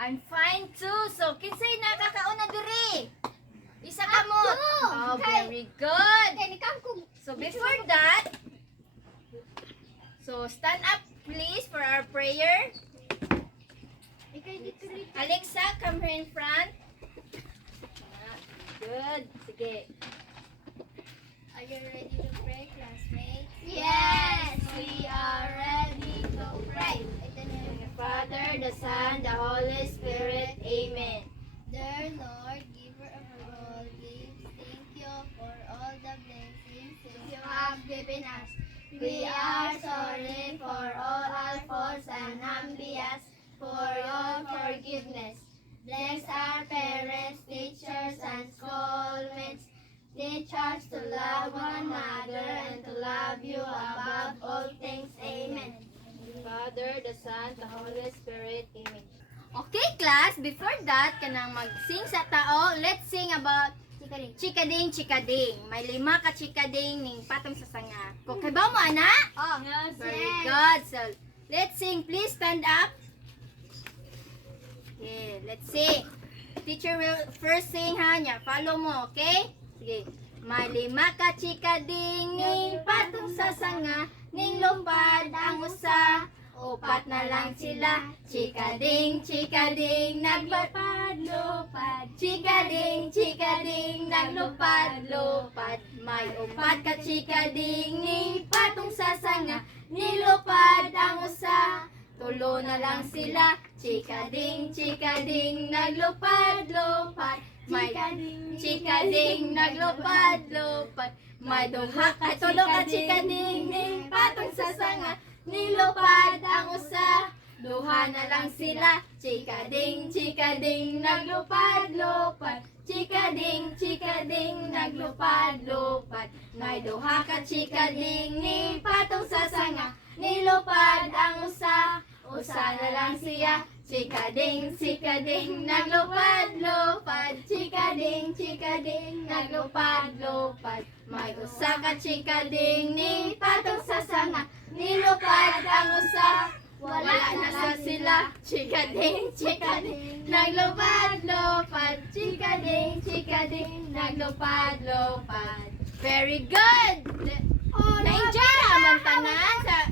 I'm fine too. So, kinsay nakakauna diri? Isa ka mo. Oh, very good. So, before that, so stand up please for our prayer. Alexa, come here in front. Good. Sige. Are you ready to pray, classmates? Yes, we are ready to pray. The Father, the Son, the Holy Spirit. Amen. Dear Lord, giver of all gifts, thank you for all the blessings you have given us. We are sorry for all our faults and ambias, for your forgiveness. Bless our parents, teachers, and schoolmates. Teach us to love one another and to love you above all things. Amen. The Father, the Son, the Holy Spirit. Amen. Okay, class. Before that, kanang mag-sing sa tao, let's sing about chikading, chikading. May 5 ka chikading ning patong sa sanga. Kay ba mo, ana? Oh, Very good. So, let's sing. Please stand up. Okay, let's sing. Teacher will first sing ha niya. Follow mo, okay? Sige. May 5 ka chikading ning patong sa sanga, ning lumpad ang usa. 4 na lang sila. Chikading, chikading, naglupad-lupad. Chikading, chikading, naglupad-lupad. May 4 ka chikading ning patong sa sanga, nilupad ang usa. 3 na lang sila. Chikading, chikading, naglupad-lupad. May chikading, naglupad-lupad. May 2 ka chikading ning patong sa sanga, nilupad ang usa. 2 na lang sila. Chikading, chikading, naglupad-lupad. Chikading, chikading, naglupad-lupad. May 2 ka chikading ning patong sa sanga, nilupad ang usa. Usa na lang siya. Chikading, chikading, naglupad-lupad. Chikading, chikading, naglupad-lupad. May 1 ka chikading ning patong sa sanga, nilupad ang usa. Wala na sa sila. Chikading, chikading, naglupad-lupad. Chikading, chikading, naglupad-lupad. Very good! Na-enjoy naman tanan sa...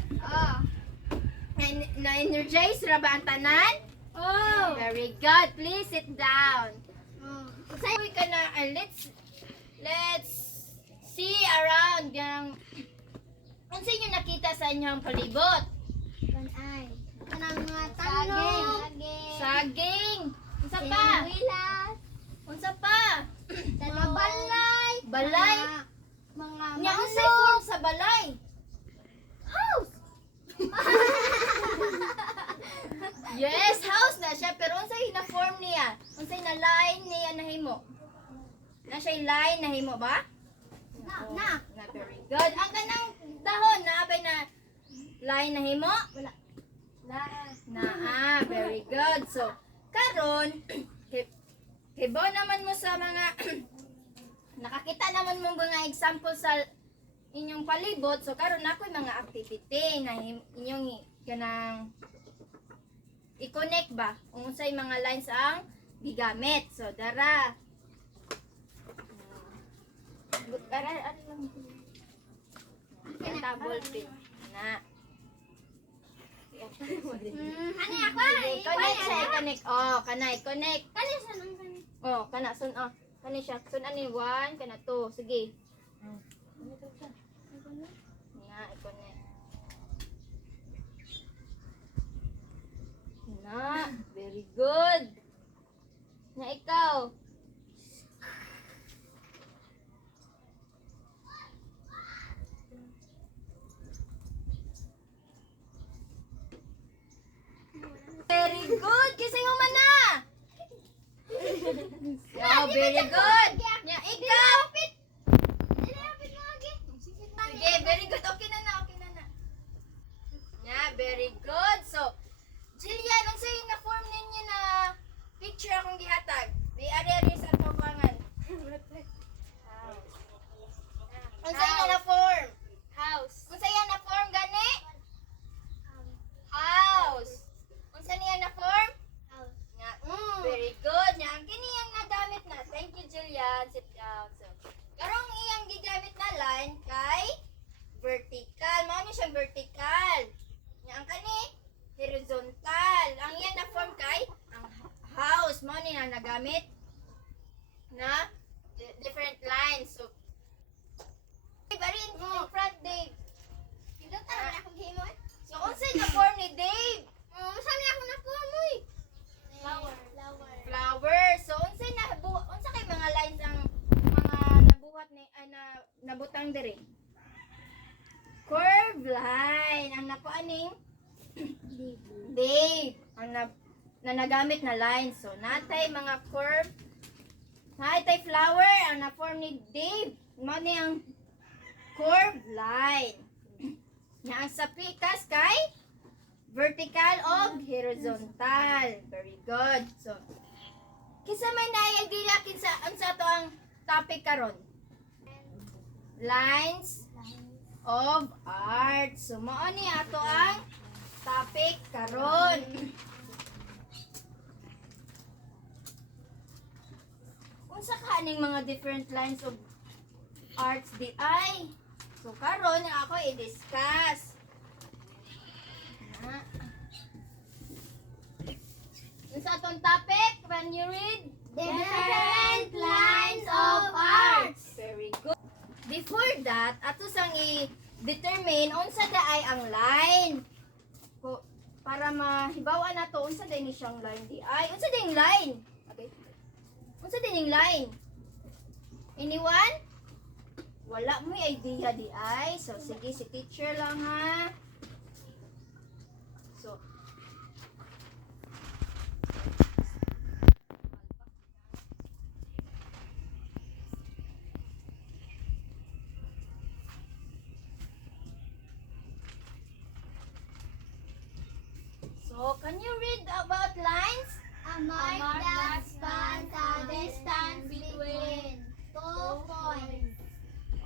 Na-energize ra ba ang tanan? Oh. Very good. Please sit down. Uy ka na, let's see around yung unsa inyo nakita sa inyong palibot? Kanang mga Saging. Unsa pa? Unsa pa? balay. Balay. Mga Nya unsay form sa balay? house. Yes, house na siya pero unsay na form niya? Unsay na line niya nahimo? Na siya line nahimo ba? Na. Na very good. Ang kanang dahon na abay na line nahimo? Wala. Very good. So, karon kibo naman mo sa mga nakakita naman mo mga example sa inyong palibot. So, karon ako'y mga activity na inyong kanang i-connect ba? Unsay mga lines ang gigamit. So, dara. Dara, ano lang. Table pin. Na. Ano ako? Connect siya, connect. Oh, kanay, connect. Kani sa nang kani? Oh, kana sun kani siya. Sun ani 1, kana 2. Sige. Na, i-connect. Na, very good. Na ikaw. Very good. Kisay mo man na. Oh, very good. Nya ikaw. Sige, very good. Okay na. Nya, very good. So, Jillian, ang sa'yo na form ninyo na picture akong gihatag. Di ari-ari sa tubangan. Ang sa'yo na form? House. Ang sa'yo na form gani? House. Unsa niya na form? House. Nga, house mo ni na nagamit na different lines. So, bari in front, Dave. Dito tara na akong himon. So, unsay na form ni Dave? Saan niya ako napumoy? Flower. Flower. So, unsa kay mga lines ang mga nabuhat ni na nabutang diri? Curve line ang nakuaning Dave ang na nagamit na line. So, natay mga curve. Natay flower ang na-form ni Dave. Mo ni ang curve line. Nga ang sa pikas kay vertical o horizontal. Very good. So, kisa may naayagila kinsa unsa to ang topic karon? Lines of art. So, mao ni ato ang topic karon. Unsa kaning mga different lines of arts di ay? So, karon ako i-discuss. Unsa atong topic? Can you read? Different lines of arts. Very good. Before that, ato sang i-determine unsa daay ang line. Para mahibawa na to unsa day ni siyang line di ay. Unsa day line? Okay. Unsa day ning line? Anyone? Wala mo idea di ay. So sige si teacher lang ha. So So, can you read about lines? A mark that spans a distance between 2 points,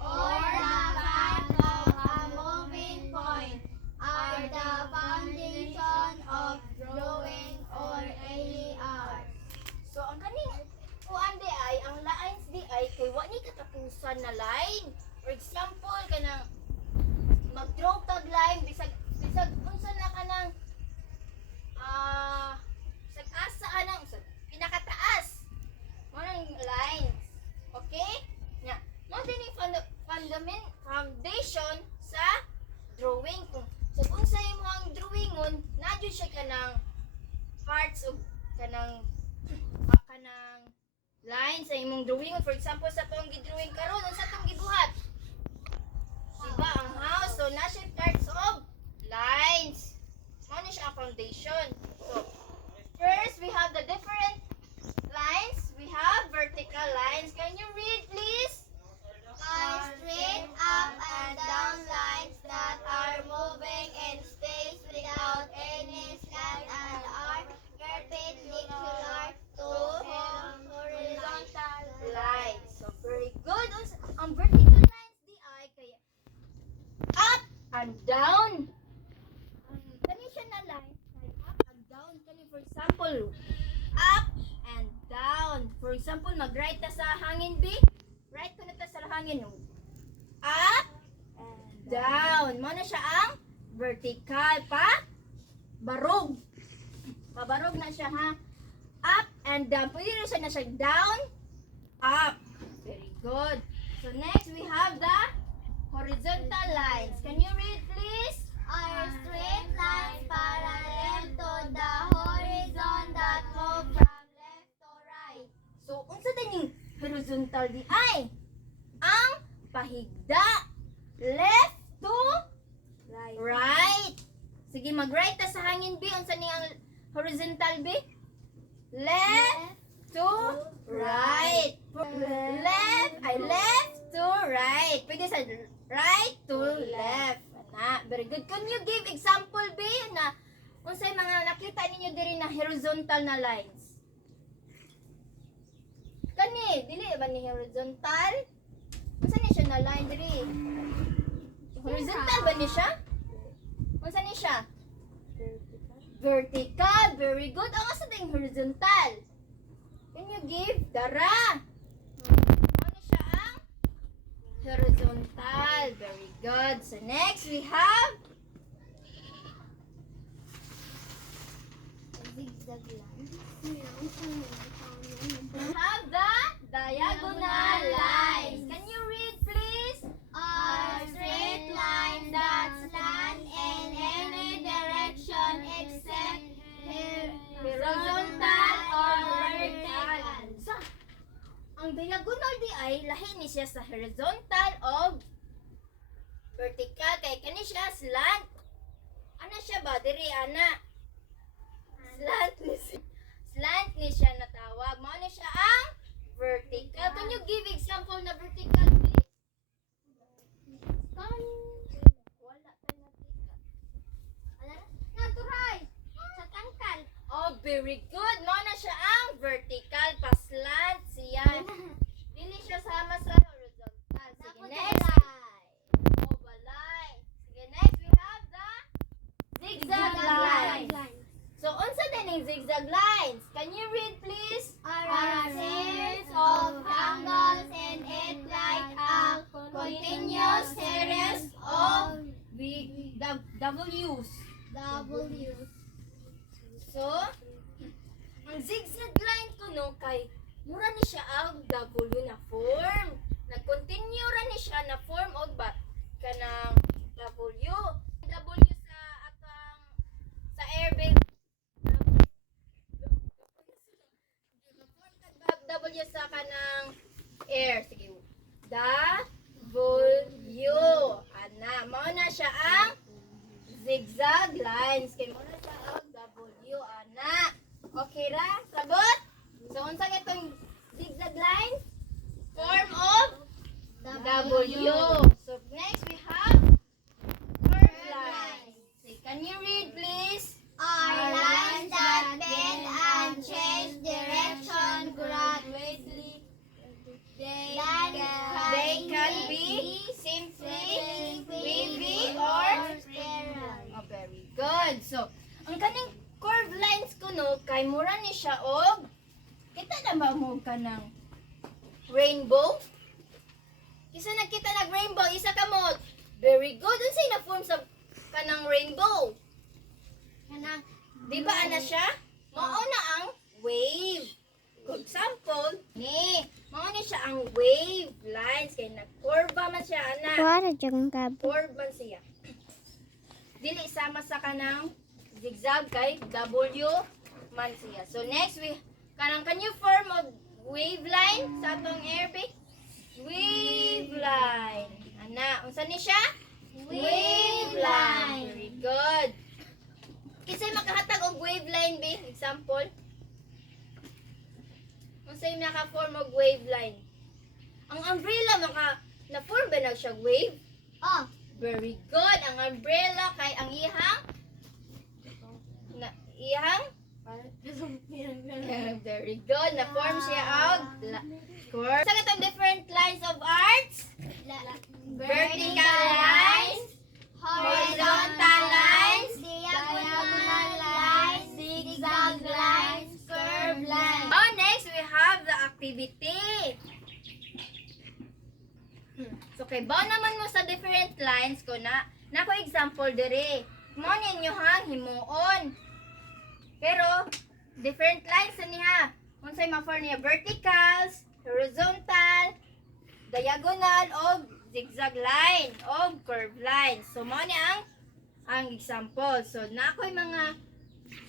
or the fact of a moving point, are the foundation of drawing or any art. So, ang kaning kuan di ay, ang lines di ay, kay wa ni katapusan na line. For example, kanang mag-draw tag line, bisag unsa na kanang bisag asa anang pinakataas. Manang lines. Okay? Nya, mo din yung foundation sa drawing. Kung sa unsa mo ang drawingon, nadyo siya kanang parts of kanang lines sa imong drawing. For example, sa tong gidrawing karon, unsa tong gibuhat? Diba ang house? So, na siya parts of lines. Ano siya ang foundation? So, first, we have the different lines. We have vertical lines. Can you read, please? Are straight up and down lines that are moving in space without any slant and are perpendicular to horizontal Lines. So, very good. Ang vertical lines di ay kaya up and down. Kani siya na line. Up and down. Kani, for example, up and down. For example, mag-right ta sa hangin, B. Right ko na ta sa hangin. Up and down. Mo na siya ang vertical pa. Barog. Pabarog na siya ha. Up and down. Pwede na siya down. Up. Very good. So next we have the horizontal lines. Can you read, please? are straight lines parallel to the horizon that move from left to right. So unsa din yung horizontal di ay? Ang pahigda. Left to right. Sige, mag-right ta sa hangin, B. Unsa ni ang horizontal, B? Left to right. Left to right. Pwede sa right to left. Na, very good. Can you give example, B, na unsay mga nakita ninyo diri na horizontal na lines? Kani, dili ba ni horizontal? Unsa ni siya na line diri? Horizontal ba ni siya? Unsa ni siya? Vertical. Very good. Ang asa ding horizontal? Can you give? Dara. Ano siya ang horizontal? Very good. So next we have Zigzag. zigzag lines. Have the diagonal lines. Can you read, please? Are straight lines that slant in any direction except Horizontal or vertical. So, ang diagonal di ay lahi ni siya sa horizontal o vertical kay kani siya slant. Ana siya ba diri ana? Slant ni siya natawag. Mao ni siya ang vertical. Can you give example na vertical, please? Wala tayo nakita. Natural. Sa tangkal. Oh, very good. Mao na siya ang vertical. Pa-slant siya. Dili siya sama sa horizontal. Sige, next. Oh, balay. Sige, next we have the zigzag lines. So, unsa din ang zigzag lines? Can you read, please? Are a series of angles in it like a continuous series of W's. W. So, ang zigzag line ko no kay mura ni siya ang W na form. Nag-continue ra ni siya na form og ba kanang W. W sa atang sa airbag. W sa kanang air. Sige. W. Ana, mao na siya ang zigzag lines. Kay mao na siya ang W. Ana. Okay ra? Sagot? So, unsa itong zigzag lines? Form of W. So, next we have curved lines. So, can you read, please? Are lines that bend and change direction gradually. They can be simply wavy or spiral. oh, very good. So, ang kaning curved lines ko no, kay mura ni siya og kita na ba mo ka ng rainbow? Isa nakita nag rainbow, isa ka mo. Very good. Unsay na form sa kanang rainbow? Kanang Di ba ana siya? Mao na ang wave. For example, ni, mao ni siya ang wave lines kay nagkurba man siya ana. Kuwara dyan ka. Curve man siya. Dili sama sa kanang zigzag kay W man siya. So next we kanang can you form of wave line sa atong airbag? Wave line. Ana, unsa ni siya? Wave line. Very good. Kisay makahatag og wave line be? Example. Unsay naka-form og wave line? Ang umbrella na-form ba na siya wave? Oh, Very good. Ang umbrella kay ang ihang very good. Na-form siya og curve. Sa katong different lines of arts? Vertical lines, horizontal lines, diagonal lines, zigzag lines, curved lines. Oh, next we have the activity. So kay ba naman mo sa different lines ko na ko example dire. Mo ninyo hang himuon. Pero different lines niya. Unsay ma-form niya verticals, horizontal, diagonal o zigzag line o curved line. So mo ni ang example. So na ko'y mga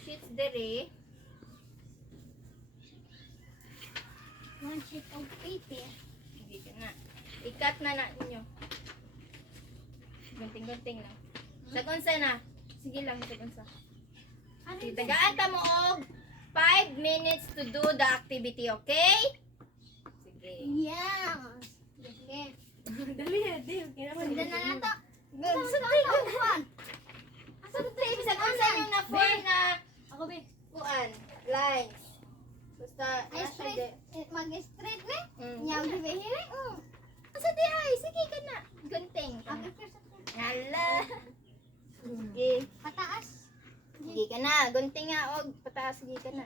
sheets dire. One sheet of paper. Hindi ka na. Ikat na ninyo. Gunting-gunting lang. Sagunsa na. Sige lang, sagunsa. Sige, tagaan ta mo og 5 minutes to do the activity, okay? Sige. Yeah. Sige. Dali na, di. Sundan na nato. So, ibig sabihin sa inyo na form na Ako, be. kuan, lines. Basta, Ay, nasa straight. de. Mag-straight na. Mm. Nyaw di ba hiri? Asa di ay, sige ka na. Gunting. Okay, first of all. Hala. Sige. Pataas. Sige ka na. Gunting nga og pataas. Sige ka na.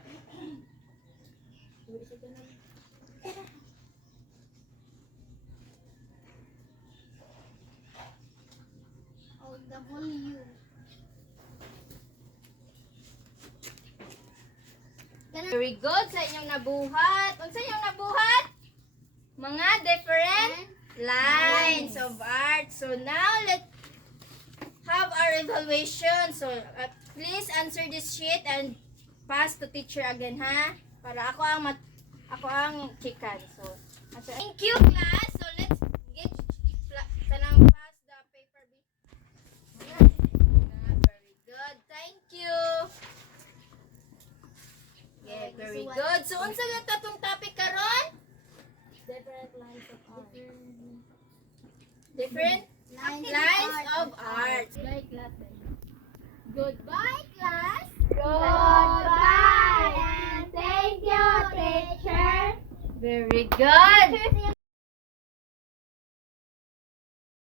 O, W. Very good sa inyong nabuhat. Unsa inyong nabuhat? Mga different lines of art. So now let's have our evaluation. So please answer this sheet and pass to teacher again, ha? Para ako ang chikan. So thank you, class. So let's get kanang pass the paper. Very good. Thank you. Yeah, very good. So unsa nga tatong topic karon? Different lines of art. Different lines of art. Goodbye, class. Goodbye. And thank you, teacher. Very good.